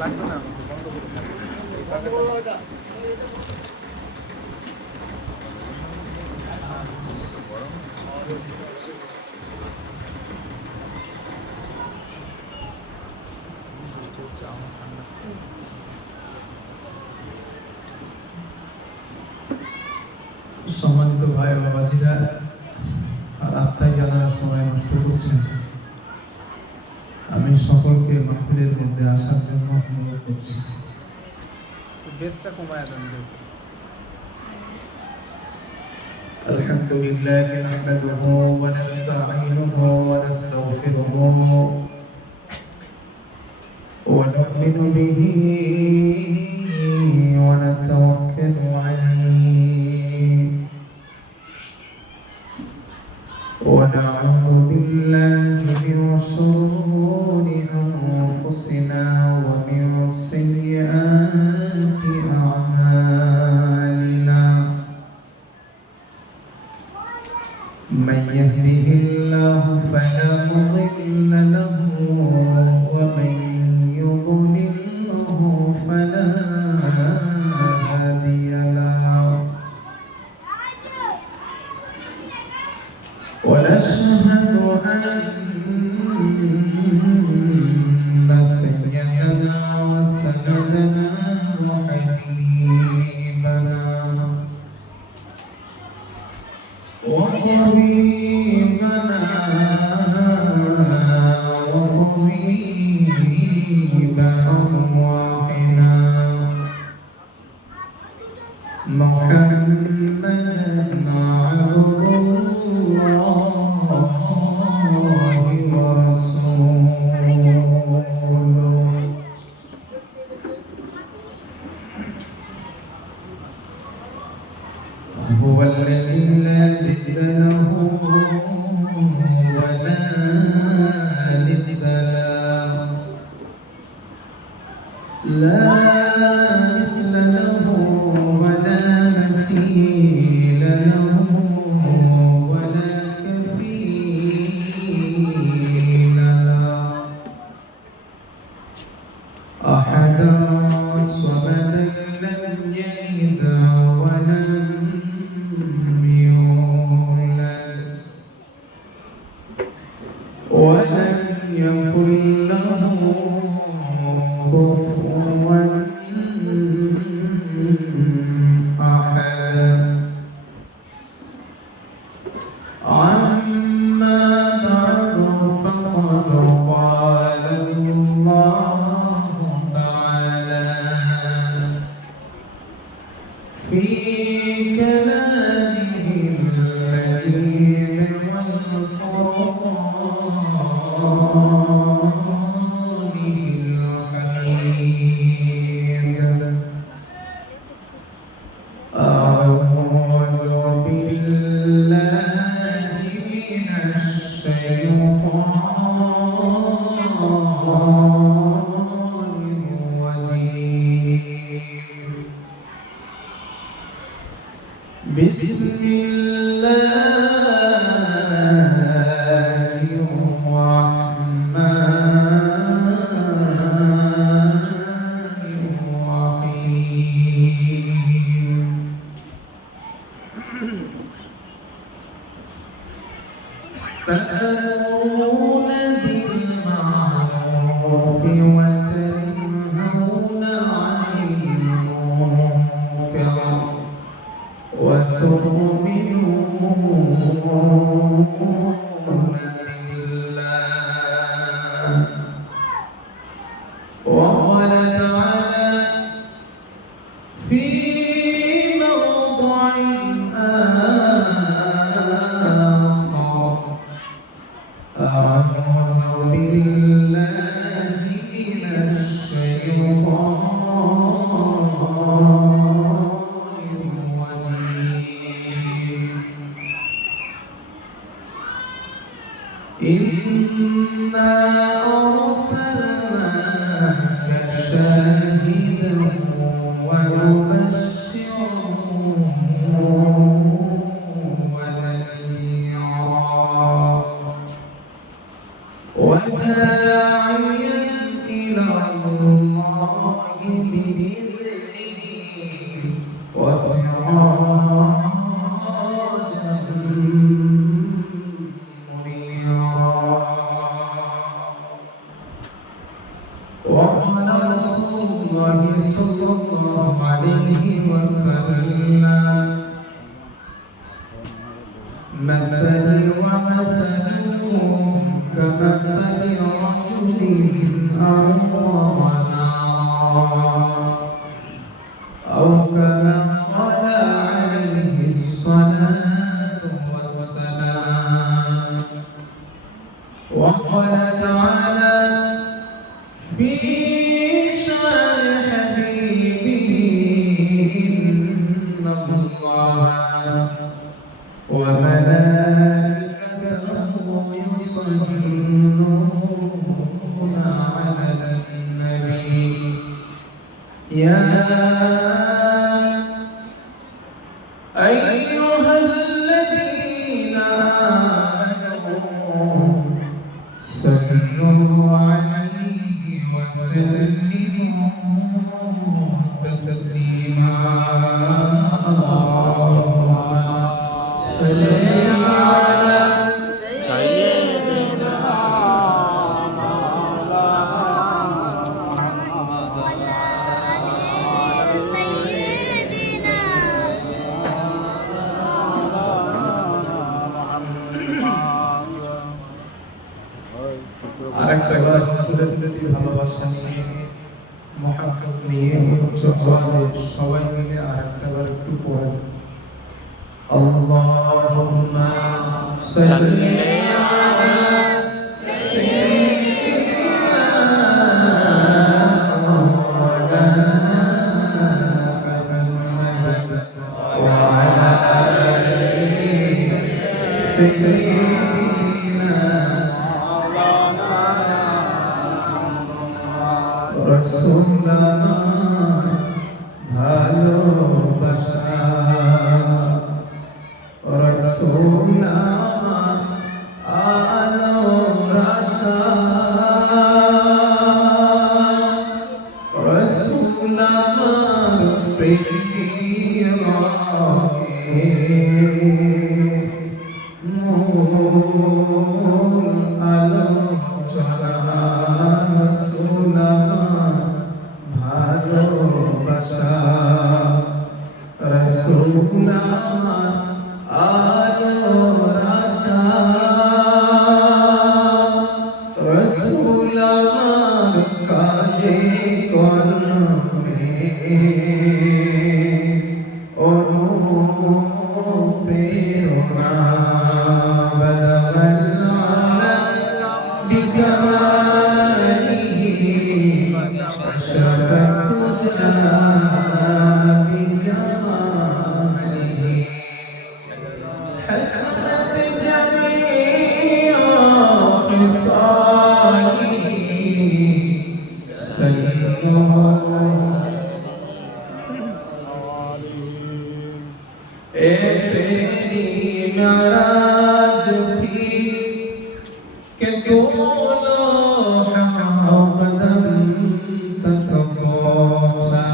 লাগবে না, বন্ধ করে থাকবে এই পাখাটা। সম্মানিত ভাই ও বাবাজিরা, রাস্তায় যারা সময় নষ্ট করছেন, আমি সকলকে মাহফিলের মধ্যে আসার জন্য অনুরোধ করছি। বেসটা কমায় দেন বেস। আলহামদুলিল্লাহ নাহমাদুহু ওয়া নাস্তাঈনুহু ওয়া নাস্তাগফিরুহু ওয়া নু'মিনু বিহি ওয়া নাতাওয়াক্কালু আলাইহি ওয়া না'উযু বিল্লাহি মিন শুরুরি আনফুসিনা ওয়া মিন sayyi'ati a'malina. من يهده الله فلا مضل له ومن يضلله فلا هادي له ونشهد أن سيدنا وسندنا وحبيبنا وطبيبنا وطبيب أرواحنا محمدا عبد الله ورسوله هو الذي لا ضد له ولا ند له لا مثل له ولا مثيل له ولا كفيل له أحدا صمدا لم يلد ولم يولد ولم يكن له كفوا أحد. أما بعد فقد قال الله تعالى في كلامه المجيد والقرآنه الحميد. أعوذ بالله من الشيطان الرجيم. بسم الله الرحمن الرحيم. تأمرون بالمعروف وتنهون عن المنكر وتؤمنون بالله. وقال تعالى في موضع آخر أعوذ بالله من وقال رسول الله صلى الله عليه وسلم مثلي ومثلكم كمثل رجل أوقد نارا أو كما قال عليه الصلاة والسلام. وقال تعالى في شأن حبيبه إن الله وملائكته يصلون على النبي يا أيها الذين آمنوا صلوا عليه وسلموا تسليما. صل على سيدنا আরেকটা বার সুরতি ভালোবাসা নিয়ে মহব্বত নিয়ে উচ্চ আওয়াজে সবাই মিলে আরেকটা বার একটু পড়েন আল্লাহুম্মা সাল্লি আলা সাইয়্যিদিনা মুহাম্মাদ ওয়া আলা আলিহি সাইয়্যিদিনা রসুল্লাহ ভালোবাসা রসুল্লাহ আলোর আশা রসুল্লাহ প্রেমের রঙে মূল আলোচনা রসুল্লাহ ভালোবাসা রসুল্লাহ আলোর আশা রসুল্লাহ কাজে কর্মে অনুপ্রেরণা বদল আলা বিকামালিহি حسنت جميع خصاله سلموا तेरी नाराज थी कि दोनों कदम तक पहुंचा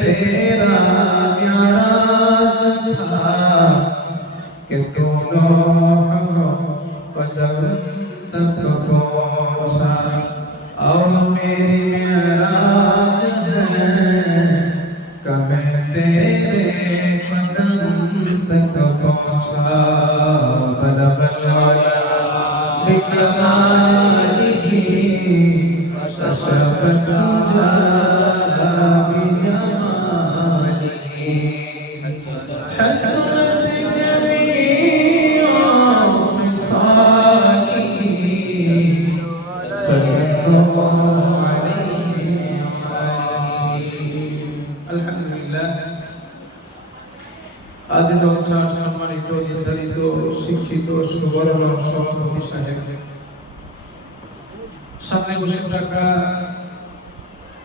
तेरा नाराज था कि दोनों कदम तक पहुंचा और मेरी नाराज है कमे तेरे कदम तक पहुंचा बदल आला बिकमालिही अशरफत जाला बिजमालिही हसनत जमीअ खिसालिही सल्लल्लाहु अलैहि আলহামদুলিল্লাহ। আজ জলসার সম্মানিত নির্ধারিত শিক্ষিত সুবর্ণ সভাপতি সাহেব, সামনে বসে থাকা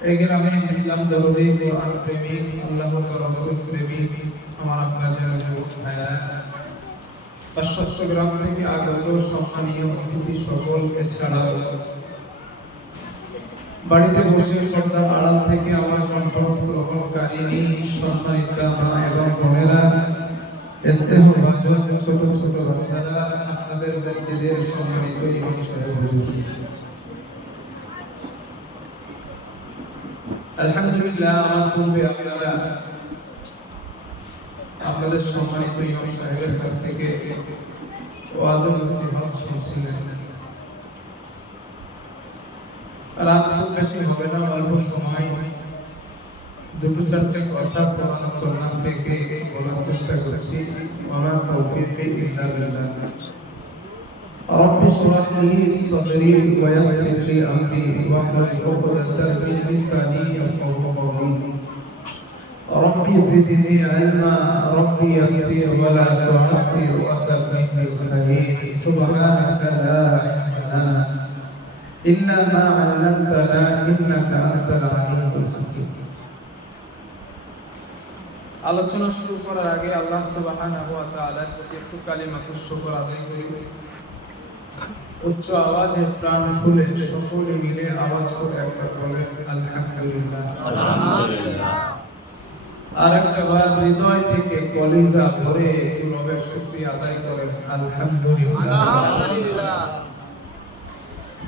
এই গ্রামের ইসলাম দরদি কোরআন প্রেমিক আল্লাহ ও রাসূল প্রেমিক আমার আব্বা যারা যুবক ভাইরা, পার্শ্বস্থ গ্রাম থেকে আগত সম্মানীয় অতিথি সকলকে ছাড়াও বাড়িতে বসে পর্দার আড়াল থেকে আমার কণ্ঠস্রবণকারিণী সম্মানিতা মা এবং বোনেরা, স্নেহভাজন ছোট ছোট বাচ্চারা, আপনাদের মসজিদের সম্মানিত ইমাম সাহেব হুজুর, আলহামদুলিল্লাহ আমার পূর্বে আপনারা আপনাদের সম্মানিত ইমাম সাহেবের কাছ থেকে ওয়াজ ও নসিহত শুনছিলেন। রাত খুব বেশি হবে না, অল্প সময় দুটো চারটে কথা কোরআন সুন্নাহ থেকে বলার চেষ্টা করছি। ওয়া তাওফীক ইল্লা বিল্লাহ। رب اشرح لي صدري ويسر لي امري واحلل عقدة من لساني يفقهوا قولي رب زدني علما رب يسر ولا تعسر وتمم الخير سبحانك لا علم لنا الا ما علمتنا انك انت العليم الحكيم। আলোচনা শুরু করার আগে আল্লাহ সুবহানাহু ওয়া তাআলার প্রতি একটু কালিমাতুশ শুকর আদায় করি। উচ্চ আওয়াজে প্রাণ খুলে সকলে মিলে আওয়াজ করে একবার বলেন আলহামদুলিল্লাহ। আলহামদুলিল্লাহ। আর একবার হৃদয় থেকে কলিজা ভরে রবের শুকরিয়া আদায় করেন আলহামদুলিল্লাহ। আলহামদুলিল্লাহ।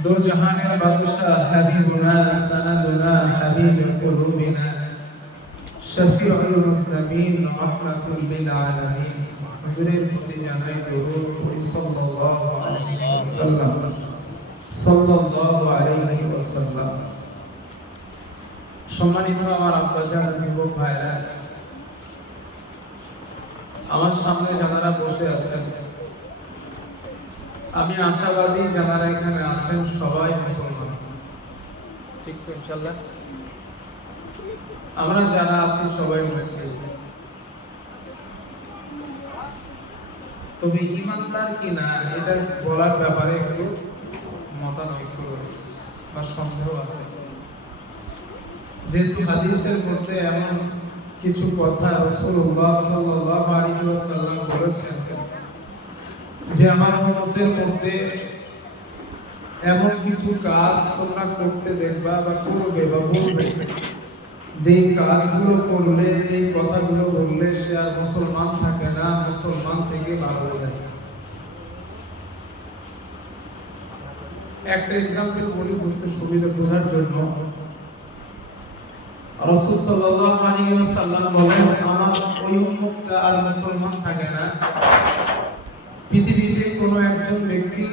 দো জাহানের বাদশা হাবিবুনা সানাদুনা হাবিবুল কুলুবিনা শফিউল মুসলিমিন রাহমাতুল লিল আলামিন। হুজুরের প্রতি জানাই দরুদ সাল্লাল্লাহু আলাইহি ওয়াসাল্লাম সাল্লাল্লাহু আলাইহি ওয়াসাল্লাম। সম্মানিত আমার আব্বাজান যুবক ভাইরা, আমার সামনে যারা বসে আছেন আমি আশাবাদী যারা এখানে আছেন সবাই মুসলমান, ঠিক তো ইনশাআল্লাহ? আমরা যারা আছি সবাই মুসলিম। তবে ইমানদার কিনা এটা বলার ব্যাপারে একটু মতানৈক্য বা সন্দেহ আছে, যেহেতু হাদিসের মধ্যে এমন কিছু কথা রাসূলুল্লাহ সাল্লাল্লাহু আলাইহি ওয়াসাল্লাম বলেছেন যে আমার উম্মতের মধ্যে এমন কিছু কাজ তোমরা করতে দেখবা বা করবে বা বলবে, যেই কাজগুলো করলে যেই কথাগুলো বললে সে আর মুসলমান থাকে না, মুসলমান থেকে বার হয়ে যায়। একটা এক্সাম্পল বলি বুঝতে সুবিধা বোঝার জন্য। রাসূল সাল্লাল্লাহু আলাইহি ওয়াসাল্লাম বলেন আমার ওই উম্মতটা আর মুসলমান থাকে না পৃথিবীতে কোনো একজন ব্যক্তি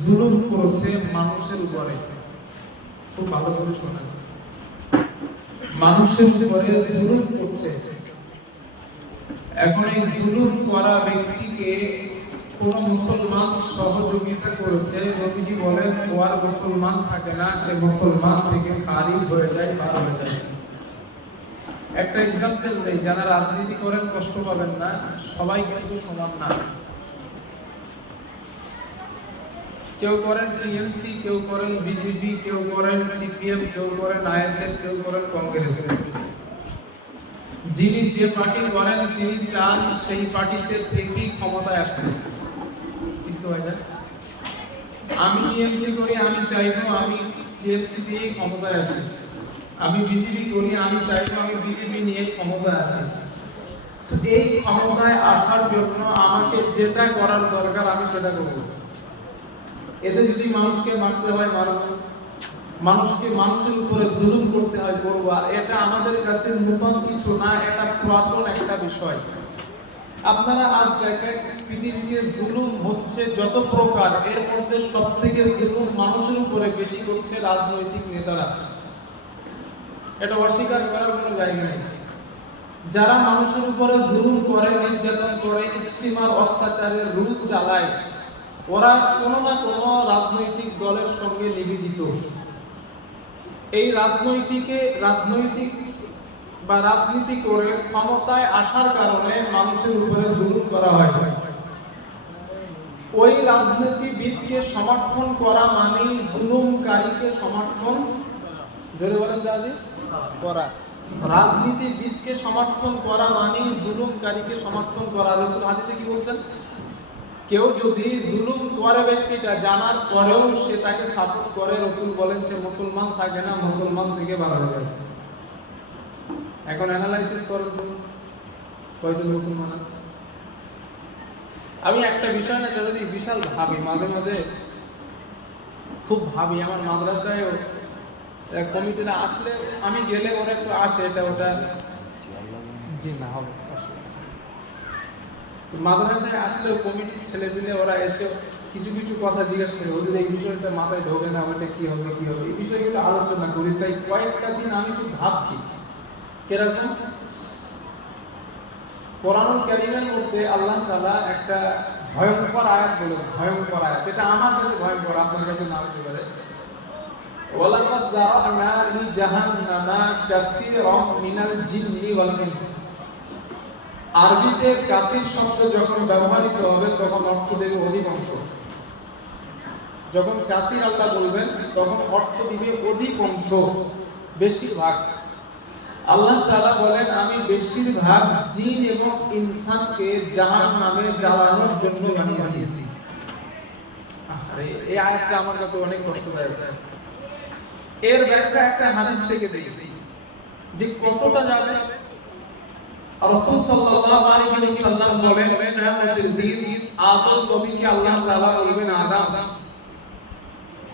জুলুম করেছে মানুষের উপরে। খুব ভালো করে শোনেন, মানুষের উপরে জুলুম করছে। এখন এই জুলুম করা ব্যক্তিকে কোন মুসলমান সহযোগিতা করেছে, নবীজি বলেন ও আর মুসলমান থাকে না, সে মুসলমান থেকে খারিজ হয়ে যায়, বার হয়ে যায়। একটা এক্সাম্পল দেই, যারা রাজনীতি করেন কষ্ট পাবেন না, সবাই কিন্তু সমান না। কেউ করেন টিএমসি, কেউ করেন বিজেপি, কেউ করেন সিপিএম, কেউ করেন আইএসএফ, কেউ করেন কংগ্রেস। যিনি যে পার্টি করেন তিনি চান সেই পার্টিতে থেকেই ক্ষমতায় আসেন, কিন্তু আমি টিএমসি করি, আমি চাইবো আমি টিএমসি দিয়ে ক্ষমতায় আসি। আমি বিজেপি করি, আমি চাইবো আমি বিজেপি নিয়ে ক্ষমতায় আসি। এই ক্ষমতায় আসার জন্য আমাকে যেটা করার দরকার আমি সেটা করব। এতে যদি মানুষকে মারতে হয় মারব, মানুষকে মানুষের উপরে জুলুম করতে হয় করব। আর এটা আমাদের কাছে নতুন কিছু না, এটা পুরাতন একটা বিষয়। আপনারা আজ দেখেন পৃথিবীতে জুলুম হচ্ছে যত প্রকার, এর মধ্যে সবথেকে জুলুম মানুষের উপরে বেশি করছে রাজনৈতিক নেতারা। এটা অস্বীকার করার কোনো জায়গা নেই। যারা মানুষের উপরে জুলুম করে, নির্যাতন করে, ইস্তিমার অত্যাচারের রূপ চালায়, ওরা কোনো না কোনো রাজনৈতিক দলের সঙ্গে নিবেদিত। এই রাজনীতি করে ক্ষমতায় আসার কারণে মানুষের উপরে জুলুম করা হয়। ওই রাজনীতিবিদকে সমর্থন করা মানে জুলুমকারীকে সমর্থন করা। রাজনীতিবিদকে সমর্থন করা মানে জুলুমকারীকে সমর্থন করা। রাসূল হাদিসে কি বলছেন? কেউ যদি জুলুম করে ব্যক্তিটা জানার পরেও সে তাকে সাপোর্ট করে, রাসূল বলেন সে মুসলমান থাকে না, মুসলমান থেকে বার হয়ে যায়। এখন অ্যানালাইসিস করুন কয়জন মুসলমান আছে। আমি একটা বিষয় না যদি বিশাল ভাবি, মাঝে মাঝে খুব ভাবি। আমার মাদ্রাসায়ও কমিটিরা আসলে আমি গেলে ওরা একটু আসে এটা ওটা জি না হবে মাদ্রাসায় আসলে কমিটির ছেলেপিলে ওরা এসে কিছু কিছু কথা জিজ্ঞেস করে ওদের এই বিষয়টা মাথায় ঢোকে না ওটা কি হবে এই বিষয়গুলো আলোচনা করি। তাই কয়েকটা দিন আমি খুব ভাবছি কিরকম কোরআনুল কারীমের মধ্যে আল্লাহ তাআলা একটা ভয়ঙ্কর আয়াত বলেছে, ভয়ঙ্কর আয়াত, এটা আমার কাছে ভয়ঙ্কর, আপনার কাছে না হতে পারে। ওয়ালাকাদ যারানা লি জাহান্নামা কাসীরাম মিনাল জিন্নি ওয়াল ইনস। আরবিতে কাসীর শব্দ যখন ব্যবহৃত হবে তখন অর্থ দেবে অধিকাংশ। যখন কাসীর আল্লাহ বলবেন তখন অর্থ দিবে অধিকাংশ, বেশিরভাগ। আল্লাহ তাআলা বলেন আমি বেশিরভাগ জিন এবং ইনসানকে জাহান্নামে জ্বালানোর জন্য বানিয়েছি। আরে এই আয়াতটা আমার কাছে অনেক কষ্টদায়ক। এর ব্যাখ্যা একটা হাদিস থেকে দেই যে কতটা যাবে। রাসূল সাল্লাল্লাহু আলাইহি ওয়াসাল্লাম বলেন কিয়ামতের দিন আদম নবীকে আল্লাহ তাআলা বলবেন আদম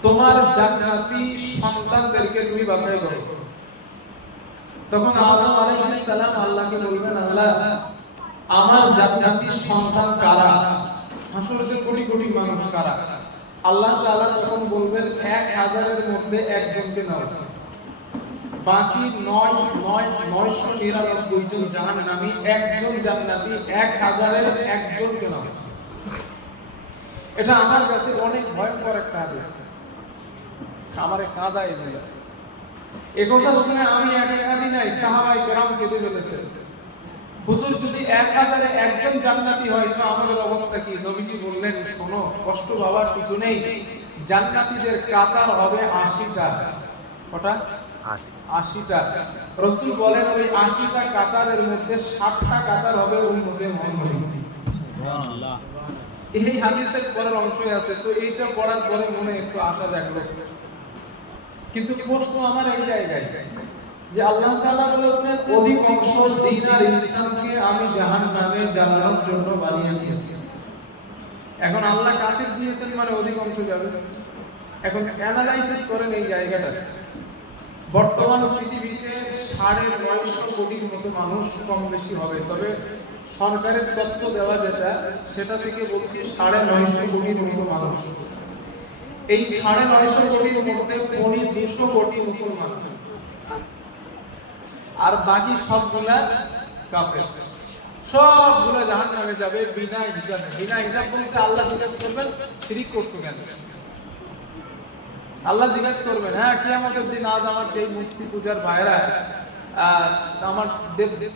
তোমার জান্নাতি সন্তানদেরকে তুমি বাছাই করো। তখন আদম আলাইহিস সালাম আল্লাহকে বলবেন আল্লাহ আমার জান্নাতি সন্তান কারা? হাসরের কোটি কোটি মানুষ কারা? আল্লাহ তাআলা তখন বলবেন 1000 এর মধ্যে একজনকে নাও, বাকি 999 জন জাহান্নামী, একজন জান্নাতি, 1000 এর একজনকে নাও। এটা আমার কাছে অনেক ভয়ঙ্কর একটা হাদিস, আমারে কাঁদায় দিল। এই কথা শুনে আমি একা দিন নাই, সাহাবায়ে কেরাম কেঁদে ফেলেছেন। হুজুর যদি 1000 এ একজন জান্নাতি হয় তো আমাদের অবস্থা কি? নবীজি বললেন শোনো, কষ্ট পাওয়ার কিছু নেই, জান্নাতীদের কাতার হবে 80টা। কটা? 80টা। রাসূল বলেন ওই 80টা কাতারের মধ্যে 60টা কাতার হবে উম্মতে মুহাম্মদী। সুবহানাল্লাহ। এই হাদিসের পরের অংশে আছে, তো এইটা পড়ার পরে মনে একটু আশা জাগলো। কিন্তু প্রশ্ন আমার এই জায়গায় যে আল্লাহ তাআলা বলেছেন অধিকাংশ জিন আর ইনসানকে আমি জাহান্নামে জ্বালানোর জন্য বানিয়েছি। এখন আল্লাহ কাসির দিয়েছেন মানে অধিকাংশ যাবে। এখন অ্যানালাইসিস করেন এই জায়গাটা। বর্তমান পৃথিবীতে 950 কোটির মতো মানুষ কম বেশি হবে, তবে সরকারের তথ্য দেওয়া যেটা সেটা থেকে বলছি 950 কোটির মতো মানুষ। এই 950 কোটির মধ্যে 200 কোটি মুসলমান আর বাকি সবগুলা কাফের। সবগুলা জাহান্নামে যাবে বিনা হিসাবে। বিনা হিসাব বলতে আল্লাহ জিজ্ঞাসা করবেন শিরক করছো কেন? আল্লাহ জিজ্ঞাসা করবেন হ্যাঁ কিয়ামতের দিন আজ আমার এই মূর্তি পূজার ভাইরা আমার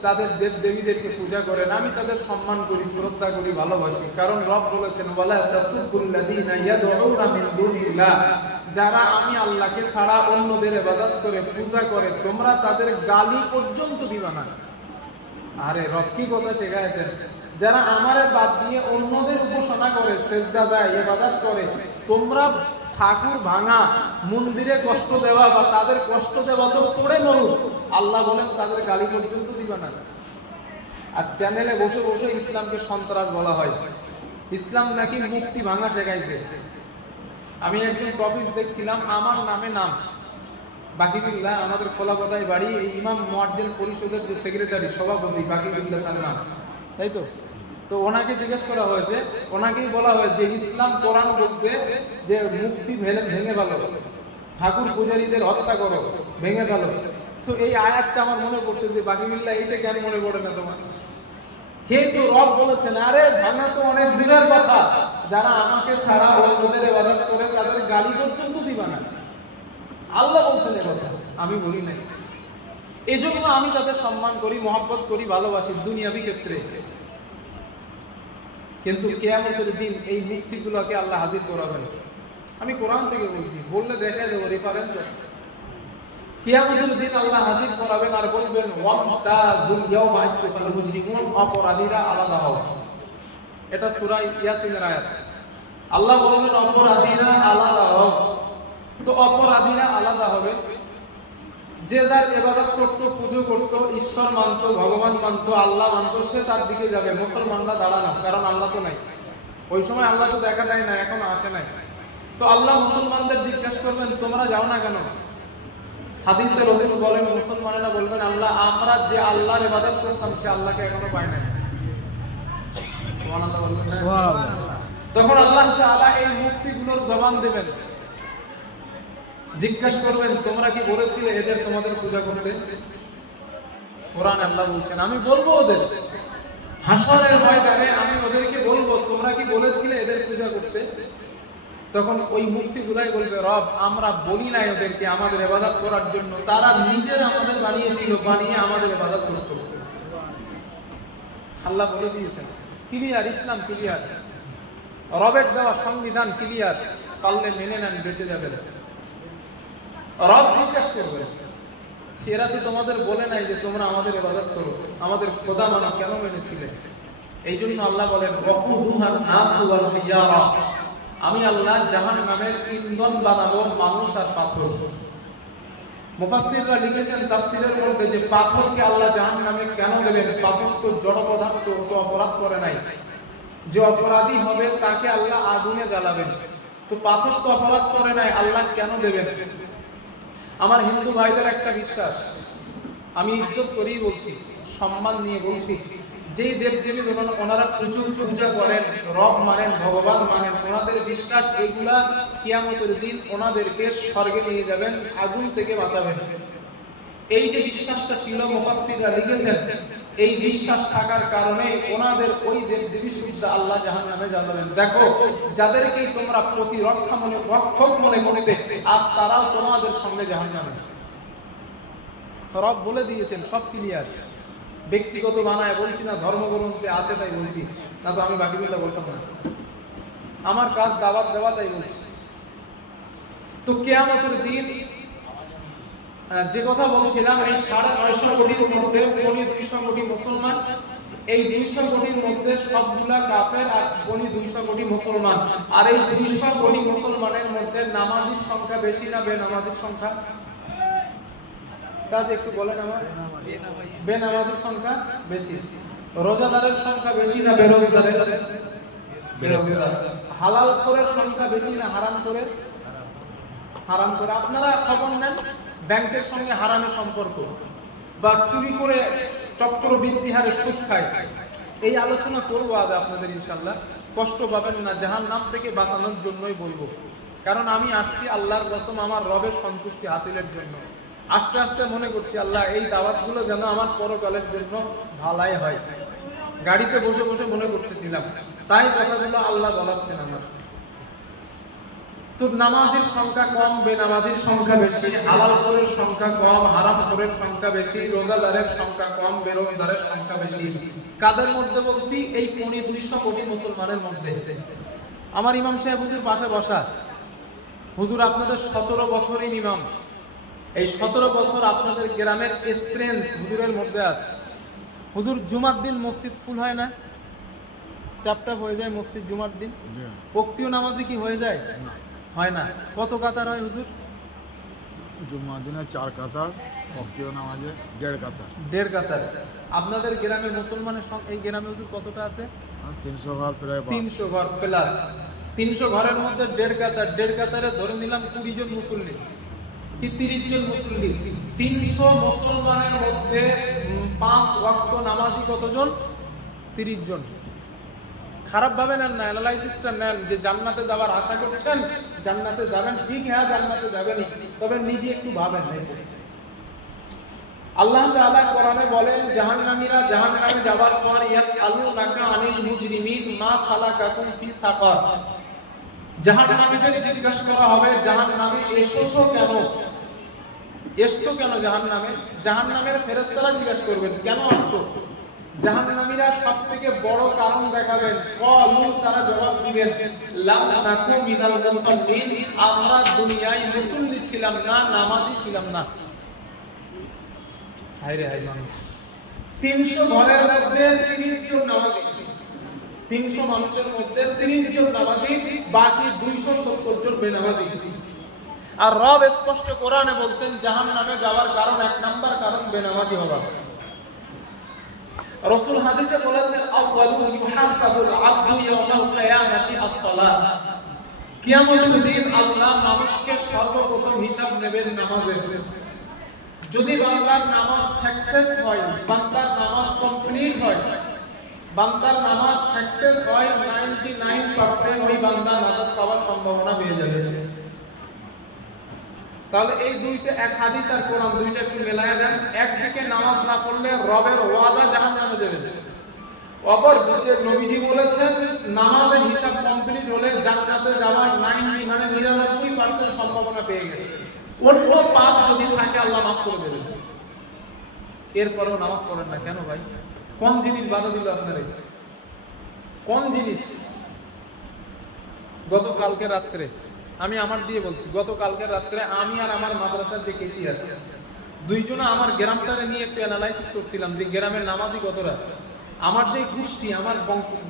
তাদের দেব দেবীদেরকে পূজা করেন, আমি তাদের সম্মান করি, শ্রদ্ধা করি, ভালোবাসি। কারণ রব বলেছেন ওয়ালা তাসুবুল্লাযীনা ইয়াদউনা মিন দুনিল্লাহ, যারা আমি আল্লাহকে ছাড়া অন্যদের ইবাদত করে পূজা করে তোমরা তাদের গালি পর্যন্ত দিবা না। আরে রব কি কথা শেখায়ছেন? যারা আমারে বাদ দিয়ে অন্যদের উপাসনা করে, সিজদা দেয়, ইবাদত করে, তোমরা ঠাকুর ভাঙা, মন্দিরে কষ্ট দেওয়া বা তাদের কষ্ট দেওয়া তো পড়ে মরুক, আল্লাহ বলেন তাদের গালি পর্যন্ত দিবা না। আর চ্যানেলে বসে বসে ইসলামকে সন্ত্রাস বলা হয়, ইসলাম নাকি মুক্তি ভাঙা শেখাইছে। আমি একদিন টপিক দেখছিলাম আমার নামে নাম বাকিবুল্লাহ, আমাদের খোলাপদায় বাড়ি, এই ইমাম মুয়াজ্জিন পরিষদের যে সেক্রেটারি সভাপতি বাকিবুল্লাহ তার নাম, তাই তো? তো ওনাকে জিজ্ঞেস করা হয়েছে, ওনাকেই বলা হয় যে ইসলাম কোরআন বলছে যে মুক্তি ভেঙে ফেলো, ঠাকুর পূজারীদের হত্যা করো, ভেঙে ফেলো। তো এই আয়াতটা আমার মনে পড়ছে যে বাকিবুল্লাহ এইটা কেন মনে পড়ে না তোমার? কিন্তু রব বলেছেন আরে ভাঙা তো অনেক দূরের কথা, যারা আমাকে ছাড়া অন্যদের ইবাদত করে তাদের গালি পর্যন্ত দিবা না। আল্লাহ বলছেন এই কথা, আমি বলি নাই। এজন্য আমি তাদের সম্মান করি, মহব্বত করি, ভালোবাসি দুনিয়াবি ক্ষেত্রে। কিন্তু কিয়ামতের দিন এই মুক্তিগুলোকে আল্লাহ হাজির করাবেন। আমি কোরআন থেকে বলছি, বললে দেখা যাবে রেফারেন্স আছে। কিয়ামতের দিন আল্লাহ হাজির করাবেন আর বলবেন ওয়ামতাজুল ইয়াওমা আইয়ুহাল মুজরিমুন, অপরাধীরা আলাদা হও। এটা সূরা ইয়াসিনের আয়াত। আল্লাহ বলবেন অপরাধীরা আলাদা হও। তো অপরাধীরা আলাদা হবে, যে যার ইবাদত করতো, পুজো করতো, ঈশ্বর মানতো, ভগবান মানতো, আল্লাহ মানতো, সে তার দিকে যাবে। মুসলমানরা দাঁড়ানো, কারণ আল্লাহ তো নাই। ওই সময় আল্লাহ তো দেখা যায় না, এখন আসে নাই। তো আল্লাহ মুসলমানদের জিজ্ঞাসা করবেন তোমরা যাও না কেন? হাদিসে রাসূল বলেন, মুসলমানেরা বলবেন, আল্লাহ আমরা যে আল্লাহর ইবাদত করতাম সে আল্লাহকে এখনো পাই নাই। সুবহানাল্লাহ বলবেন না? সুবহানাল্লাহ। তখন আল্লাহ তাআলা এই মুক্তিগুলোর জবান দেবেন, জিজ্ঞাসা করবেন, তোমরা কি বলেছিলে এদের তোমাদের পূজা করতে? কোরআন আল্লাহ বলছেন, আমি বলবো ওদের হাসরের ময়দানে, আমি ওদেরকে বলবো তোমরা কি বলেছিলে এদের পূজা করতে? তখন ওই মুক্তিগুলাই বলবে, রব আমরা বলি নাই ওদেরকে আমাদের ইবাদত করার জন্য, তারা নিজেরা আমাদের বানিয়েছিল, বানিয়ে আমাদের ইবাদত করতে। আল্লাহ বলে দিয়েছেন, ক্লিয়ার, ইসলাম ক্লিয়ার, রবের দেওয়া সংবিধান ক্লিয়ার, পারলে মেনে নেন, বেঁচে যাবেন। রব জিজ্ঞাসা করবে, এরা তো তোমাদের বলে নাই যে তোমরা আমাদের ইবাদত করো, আমাদের খোদা মানো, কেন মেনেছিলে? এই জন্য আল্লাহ বলেন, ওয়াকুদুহান নাস ওয়াল হিজারা, আমি আল্লাহ জাহান্নামের ইন্ধন বানাবো মানুষ আর পাথর। মুফাসসিররা লিখেছেন তাফসীরের মধ্যে যে পাথরকে আল্লাহ জাহান্নামে কেন দিলেন? পাথর তো জড় পদার্থ, তো অপরাধ করে নাই, যে অপরাধী হবে তাকে আল্লাহ আগুনে জ্বালাবেন, তো পাথর তো অপরাধ করে নাই, আল্লাহ কেন দেবেন? আমার হিন্দু ভাইদের একটা বিশ্বাস, আমি ইজ্জত করেই বলছি, সম্মান নিয়ে বলছি, যেই দেবদেবী ওনারা প্রচুর পূজা করেন, রব মানেন, ভগবান মানেন, ওনাদের বিশ্বাস এগুলা কিয়ামতের দিন ওনাদেরকে স্বর্গে নিয়ে যাবেন, আগুন থেকে বাঁচাবেন। এই যে বিশ্বাসটা ছিল, মুফাসসিররা লিখেছেন, এই বিশ্বাস থাকার কারণে ওনাদের ওই দেবদেবী শুদ্ধ আল্লাহ জাহান্নামে জ্বালাবেন। দেখো, যাদেরকে তোমরা প্রতিরক্ষা মনে, রক্ষক মনে করতে, আজ তারাও তোমাদের সঙ্গে জাহান্নামে। রব বলে দিয়েছেন, সব ক্লিয়ার। ব্যক্তিগত বানায় বলছি না, ধর্মগ্রন্থে আছে তাই বলছি, না তো আমি বাকিগুলো বলতাম না। আমার কাজ দাওয়াত দেওয়া, তাই বলছি। তো কিয়ামতের দিন যে কথা বলছিলাম, এই 950 কোটির মধ্যে 200 কোটি মুসলমান, এই 200 কোটির মধ্যে সবগুলা কাফের, আর 200 কোটি মুসলমান। আর এই 200 কোটি মুসলমানের মধ্যে নামাজির সংখ্যা বেশি না বেনামাজির সংখ্যা? কাজ একটু বলেন আমার। বেনামাজির সংখ্যা বেশি। রোজাদারের সংখ্যা বেশি না বেরোজগারের? বেরোজগার। হালাল করের সংখ্যা বেশি না হারাম করে? হারাম করে। আপনারা খবর নেন, ব্যাংকের সঙ্গে হারামের সম্পর্ক, বা চুরি করে চক্রবৃদ্ধি হারে সুদ খায়, এই আলোচনা করবো আজ আপনাদের, ইনশাআল্লাহ কষ্ট পাবেন না, জাহান্নাম থেকে বাঁচানোর জন্যই বলবো। কারণ আমি আসছি আল্লাহর কসম আমার রবের সন্তুষ্টি হাসিলের জন্য। আস্তে আস্তে মনে করছি, আল্লাহ এই দাওয়াতগুলো যেন আমার পরকালের জন্য ভালাই হয়। গাড়িতে বসে বসে মনে করতেছিলাম, তাই কথাগুলো আল্লাহ বলাচ্ছেন আমার। তো নামাজির সংখ্যা কম, বেনামাজির সংখ্যা বেশি, হালাল করের সংখ্যা কম, হারাম করের সংখ্যা বেশি, রোজাদারের সংখ্যা কম, বেরোজগারের সংখ্যা বেশি। কাদের মধ্যে বলছি? এই 200 কোটি মুসলমানের মধ্যে। আমার ইমাম সাহেব হুজুর পাশে বসা, হুজুর আপনাদের 17 বছরই ইমাম, এই 17 বছর আপনাদের গ্রামের এক্সপিরিয়েন্স হুজুরের মধ্যে আছে। হুজুর জুমার দিন মসজিদ ফুল হয় না? চাপটা হয়ে যায় মসজিদ জুমার দিন? ওক্তীয় নামাজে কি হয়ে যায়? হয় না। কত কাতার হয় হুজুর? জুমার দিনে 4 কাতার, ওক্তীয় নামাজে 1.5 কাতার। 1.5 কাতার। আপনাদের গ্রামের মুসলমানের সংখ্যা এই গ্রামে হুজুর কতটা আছে? 300 ঘর প্রায়। 300 ঘর প্লাস। 300 ঘরের মধ্যে 1.5 কাতার, 1.5 কাতারে ধরে নিলাম 20 জন মুসল্লি কি 30 জন মুসল্লি। 300 মুসলমানের মধ্যে 5 ওয়াক্ত নামাজি কতজন? 30 জন। খারাপ ভাবে নেন না, অ্যানালাইসিসটা নেন, যে জান্নাতে যাওয়ার আশা করছেন, জান্নাতে যাবেন, ঠিক হ্যাঁ জান্নাতে যাবেনই, তবে নিজে একটু ভাবেন। আল্লাহ তাআলা কোরআনে বলেন, জাহান্নামীরা জাহান্নামে যাওয়ার পর ইয়াসআলুনাকা আনিল মুজরিমিন মা সালাকাকুম ফি সাকার, জাহান্নামীদের জিজ্ঞাসা করা হবে, জাহান্নামে এসেছো কেন? এসছো কেন জাহান্নামে? জাহান্নামের ফেরেশতারা জিজ্ঞাসা করবেন, কেন আসছো? জাহান্নামীরা সবথেকে বড় কারণ দেখাবেন, ক্বালু, তারা জবাব দিবেন, লাম নাকু মিনাল মুসাল্লিন, আমরা দুনিয়ায় মুসল্লি ছিলাম না, নামাজি ছিলাম না। হায় রে হায় মানুষ, 300 ঘরের মধ্যে 30 জন নামাজি, 300 মানুষের মধ্যে 30 জন নামাজি, বাকি 270 জন বেনামাজি। আর রব স্পষ্ট কোরআনে বলছেন, জাহান্নামে যাওয়ার কারণ, 1 নাম্বার কারণ বেনামাজি হওয়া। রাসূল হাদিসে বলেছেন, আউয়ালু ইউহাসাবুল আবদু ইয়াউমাল কিয়ামাতি আস-সালাহ, কিয়ামতের দিন আল্লাহ মানুষকে সর্বপ্রথম হিসাব নেবেন নামাজের। যদি বান্দার নামাজ সাকসেস হয়, বান্দার নামাজ কমপ্লিট হয়, বান্দার নামাজ সাকসেস হয় 99%, ওই বান্দা নাজাত পাওয়ার সম্ভাবনা পেয়ে যাবে। তাহলে এই দুইটা, এক হাদিস আর কোরআন, দুইটা একটু মেলায় দেন। একদিকে নামাজ না পড়লে রবের ওয়াদা জাহান্নামে দেবেন, অপর দিকে নবীজি বলেছেন নামাজের হিসাব কমপ্লিট হলে জান্নাতে যাওয়ার 99% সম্ভাবনা পেয়ে গেছে। অন্য পাপ যদি থাকে আল্লাহ মাফ করে দেবেন। এরপরেও নামাজ পড়েন না কেন ভাই? কোন জিনিস বাধা দিল আপনারে? কোন জিনিস? গতকালকে রাত্রে আমি আমার দিয়ে বলছি, গতকালকে রাত্রে আমি আর আমার মাদ্রাসার যে কেসিয়ার দুইজনে আমার গ্রামটাকে নিয়ে একটু অ্যানালাইসিস করছিলাম যে গ্রামের নামাজি কতটা। আমার যে গোষ্ঠী, আমার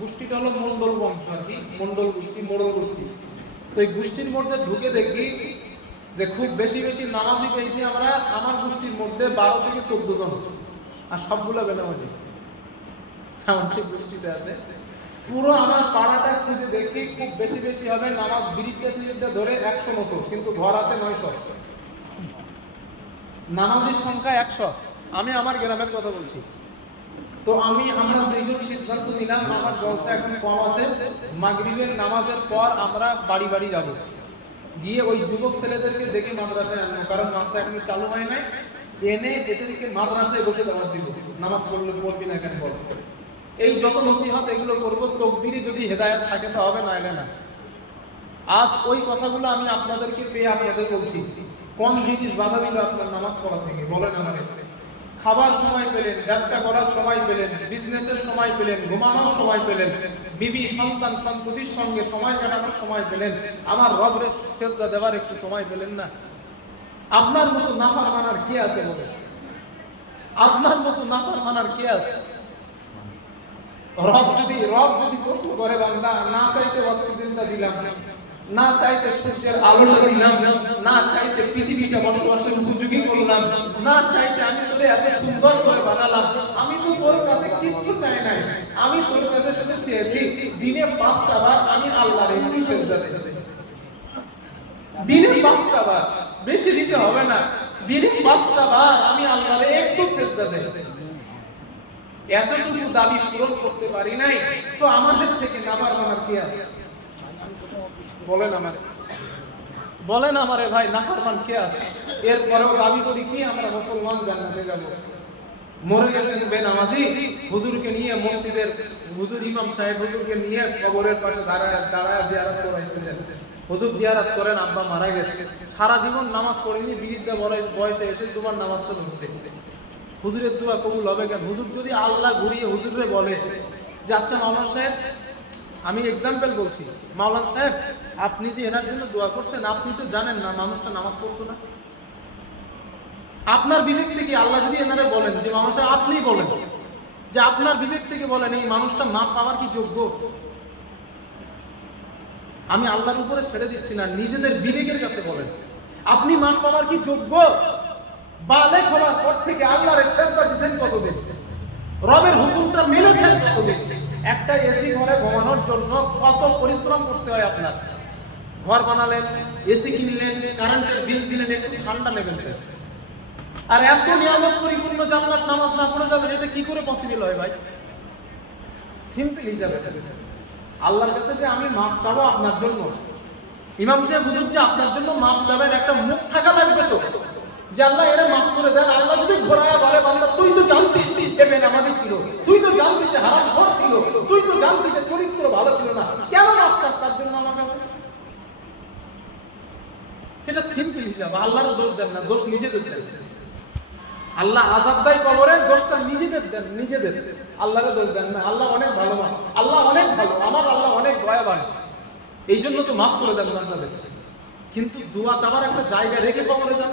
গোষ্ঠীটা হলো মন্ডল বংশ আর কি, মন্ডল গোষ্ঠী, মোড়ল গোষ্ঠী। তো এই গোষ্ঠীর মধ্যে ঢুকে দেখি যে খুব বেশি বেশি নামাজি পেয়েছি আমরা আমার গোষ্ঠীর মধ্যে 12 থেকে 14 জন, আর সবগুলো বেনামাজি আমার সেই গোষ্ঠীতে আছে। পুরো আমার পাড়াটা খুঁজে দেখি খুব বেশি বেশি হবে নামাজ বিরিতে ধরে 100 মতো, কিন্তু ঘর আছে 900। নামাজের সংখ্যা 100। আমি আমার গ্রামের কথা বলছি। তো আমরা দুইজন সিদ্ধান্ত নিলাম আমার জলসা এখন কম আছে, মাগরিবের নামাজের পর আমরা বাড়ি বাড়ি যাব, গিয়ে ওই যুবক ছেলেদেরকে দেখে মাদ্রাসায় আনবো, কারণ মাদ্রাসা এখন চালু হয় নাই, এনে এদেরকে মাদ্রাসায় বসে দাওয়াত দিব। নামাজ পড়লে পড়বি না কেন বল, এই যত নসিহত এগুলো করবো। তকদিরে যদি হেদায়েত থাকে তো হবে, না এলে না। আজ ওই কথাগুলো আমি আপনাদেরকে পেয়ে আপনাদের বলছি। কোন জিনিস বাধা দিল আপনার নামাজ পড়া থেকে বলেন আমাদের? খাবার সময় পেলেন, ব্যবসা করার সময় পেলেন, বিজনেসের সময় পেলেন, ঘুমানোর সময় পেলেন, বিবি সন্তান সন্ততির সঙ্গে সময় কাটানোর সময় পেলেন, আমার রবরে সেজদা দেওয়ার একটু সময় পেলেন না? আপনার মতো নাফরমানার কে আছে বলে? আপনার মতো নাফরমানার কে আছে? রব যদি প্রশ্ন করে বান্দা, না চাইতে অক্সিজেনটা দিলাম, না চাইতে সূর্যের আলোটা দিলাম, না চাইতে পৃথিবীটা বসবাসের উপযোগী করলাম, না চাইতে আমি তোরে এত সুন্দর করে বানালাম, আমি তো তোর কাছে কিচ্ছু চাই নাই, আমি তোর কাছে শুধু চেয়েছি দিনে 5টা বার আমি আল্লাহর একটু সেজদা দেব। দিনে 5টা বার, বেশি দিতে হবে না, দিনে 5টা বার আমি আল্লাহর একটু সেজদা দেব। এতটুকু দাবি পূরণ করতে পারি নাই, তো আমাদের থেকে নাফরমানার কি আছে? বলেন আমারে ভাই, নাফরমান কে আছে? এরপরেও দাবি করি কি আমরা মুসলমান জান্নাতে যাব। মরে গেছেন বেনামাজি, হুজুরকে নিয়ে মসজিদের হুজুর ইমাম সাহেব হুজুরকে নিয়ে কবরের পাশে দাঁড়ায় জিয়ারত করাইতেছেন। হুজুর জিয়ারত করেন, আব্বা মারা গেছে, সারা জীবন নামাজ পড়েনি, বৃদ্ধ বয়সে এসে জুমার নামাজটা ধরছে। হুজুরের দোয়া কবুল হবে কেন? হুজুর যদি আল্লাহ ঘুরিয়ে হুজুরে বলে যে আচ্ছা মাওলানা সাহেব, আমি এক্সাম্পল বলছি, মাওলানা সাহেব আপনি যে এনার জন্য দোয়া করছেন, আপনি তো জানেন না মানুষটা নামাজ পড়তো না। আপনার বিবেক থেকে আল্লাহ যদি এনারে বলেন যে মাওলানা সাহেব আপনি বলেন, যে আপনার বিবেক থেকে বলেন এই মানুষটা মাপ পাওয়ার কি যোগ্য? আমি আল্লাহর উপরে ছেড়ে দিচ্ছি না, নিজেদের বিবেকের কাছে বলেন আপনি মাপ পাওয়ার কি যোগ্য? বালেক হওয়ার পর থেকে আল্লাহর সেজদা দিবেন কতদিন? রবের হুকুমটা মেনেছেন কতদিন? একটা এসি ঘরে ঘুমানোর জন্য কত পরিশ্রম করতে হয় আপনার। ঘর বানালেন, এসি কিনলেন, কারেন্টের বিল দিলেন, একটু ঠান্ডা নেবেন, আর এত নিয়ামত পরিপূর্ণ জান্নাত নামাজ না পড়ে যাবেন, এটা কি করে পসিবল হয় ভাই? সিম্পল হিসাবে আল্লাহর কাছে যে আমি মাপ চাবো আপনার জন্য, ইমাম সাহেব হুজুর যে আপনার জন্য মাপ চাবেন, একটা মুখ থাকা লাগবে তো যে আল্লাহ এরা মাফ করে দেন। আল্লাহ যদি ঘোরায় বলে বান্দা তুই তো জানতিস এ বেনামাজি ছিল, তুই তো জানতিস হারাম ঘর ছিল, তুই তো জানতিস চরিত্র ভালো ছিল না, কেন মাফ চাস তার জন্য আমার কাছে? এটা সিম্পল হিসাব। আল্লাহর দোষ দেন না, দোষ নিজেদের দেন। আল্লাহ আযাব দেয় কবরে, দোষটা নিজেদের দেন, নিজেদের। আল্লাহরে দোষ দেন না। আল্লাহ অনেক ভালো, আল্লাহ অনেক ভালো, আমার আল্লাহ অনেক দয়াবান, এই জন্য তো মাফ করে দেন বাংলাদেশ। কিন্তু দোয়া চাবার একটা জায়গা রেখে কবরে যান।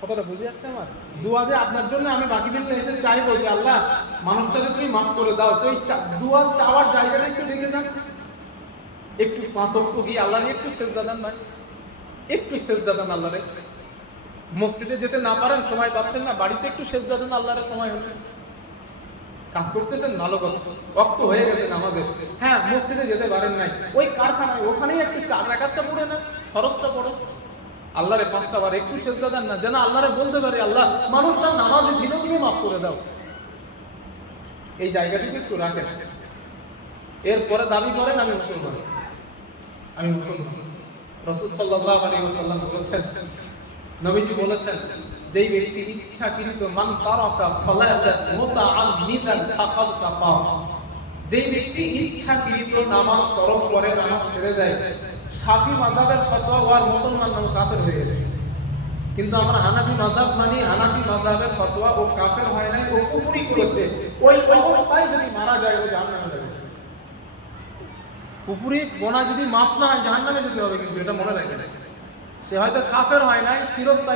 কথাটা বুঝে আসছে আমার? দোয়া যে আপনার জন্য আমি বাকি দিন এসে চাইবো যে আল্লাহ মানুষটাকে তুমি মাফ করে দাও, তো এই দোয়া চাওয়ার জায়গাটা একটু রেখে যান। একটু 5 ওয়াক্ত গিয়ে আল্লাহরে একটু সেজদা দেন ভাই, একটু সেজদা দেন আল্লাহরে। মসজিদে যেতে না পারেন, সময় পাচ্ছেন না, বাড়িতে একটু সেজদা দেন আল্লাহরে সময় হলে। কাজ করতেছেন ভালো কথা, ওয়াক্ত হয়ে গেছে নামাজের, হ্যাঁ মসজিদে যেতে পারেন নাই, ওই কারখানায় ওখানেই একটু 4 রাকাতটা পড়ে না, খরচটা পড়ে। আল্লাহরে 5টা বার একটু সেজদা দেন না, যেন আল্লাহরে বলতে পারি আল্লাহ মানুষটা নামাজি ছিল, তুমি মাফ করে দাও। এই জায়গাটিকে একটু রাখেন। এরপরে দাবি করেন আমি মুসলমান, আমি মুসলমান। রাসূল সাল্লাল্লাহু আলাইহি ওয়াসাল্লাম বলেছেন, নবীজি বলেছেন, যেই ব্যক্তি ইচ্ছাকৃত মান তারাকা সালাতান মুতাআম্মিদান ফাকাদ কাফার, যেই ব্যক্তি ইচ্ছাকৃত নামাজ তরক করে, নামাজ ছেড়ে যায়, শাফি মাযহাবের ফতোয়া ওয়ার মুসলমান নাম কাফের হয়ে গেছে। কিন্তু আমরা হানাফি মাযহাব মানি, হানাফি মাযহাবের ফতোয়া ও কাফের হয় নাই, ও কুফরি করেছে। ওই অবস্থায় যদি মারা যায় ও জাহান্নামে যাবে। কুফরি গোনা যদি মাফ না হয় জাহান্নামে যেতে হবে, কিন্তু এটা মনে রাখবেন। সে হয়তো কাফের হয় নাই, চিরস্থায়ী